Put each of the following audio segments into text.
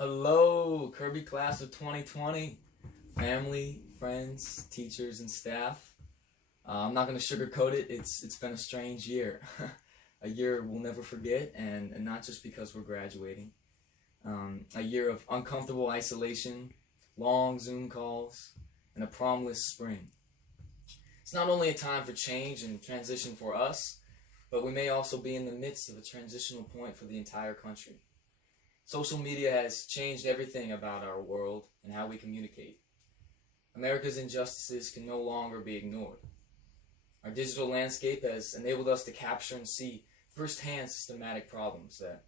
Hello, Kirby class of 2020, family, friends, teachers, and staff. I'm not going to sugarcoat it. It's been a strange year, a year we'll never forget, and not just because we're graduating. A year of uncomfortable isolation, long Zoom calls, and a promless spring. It's not only a time for change and transition for us, but we may also be in the midst of a transitional point for the entire country. Social media has changed everything about our world and how we communicate. America's injustices can no longer be ignored. Our digital landscape has enabled us to capture and see firsthand systematic problems that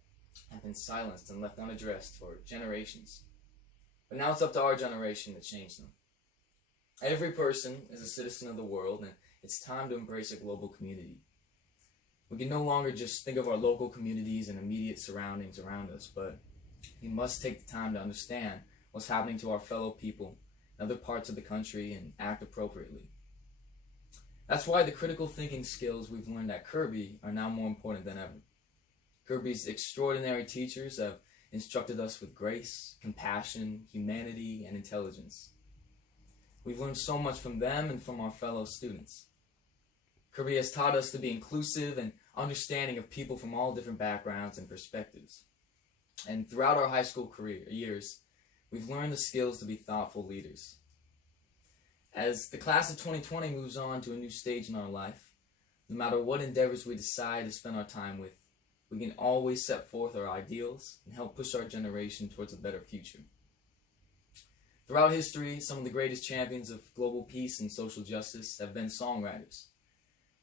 have been silenced and left unaddressed for generations. But now it's up to our generation to change them. Every person is a citizen of the world, and it's time to embrace a global community. We can no longer just think of our local communities and immediate surroundings around us, but we must take the time to understand what's happening to our fellow people in other parts of the country and act appropriately. That's why the critical thinking skills we've learned at Kirby are now more important than ever. Kirby's extraordinary teachers have instructed us with grace, compassion, humanity, and intelligence. We've learned so much from them and from our fellow students. Kirby has taught us to be inclusive and understanding of people from all different backgrounds and perspectives. And throughout our high school years, we've learned the skills to be thoughtful leaders. As the class of 2020 moves on to a new stage in our life, no matter what endeavors we decide to spend our time with, we can always set forth our ideals and help push our generation towards a better future. Throughout history, some of the greatest champions of global peace and social justice have been songwriters.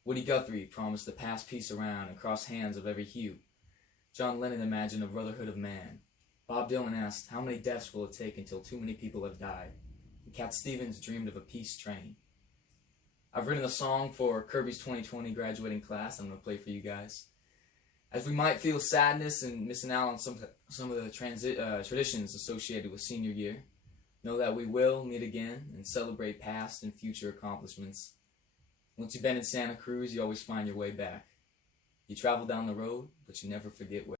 Woody Guthrie promised to pass peace around and cross hands of every hue. John Lennon imagined a brotherhood of man. Bob Dylan asked, how many deaths will it take until too many people have died? And Cat Stevens dreamed of a peace train. I've written a song for Kirby's 2020 graduating class I'm going to play for you guys. As we might feel sadness and missing out on some of the traditions associated with senior year, know that we will meet again and celebrate past and future accomplishments. Once you've been in Santa Cruz, you always find your way back. You travel down the road, but you never forget where.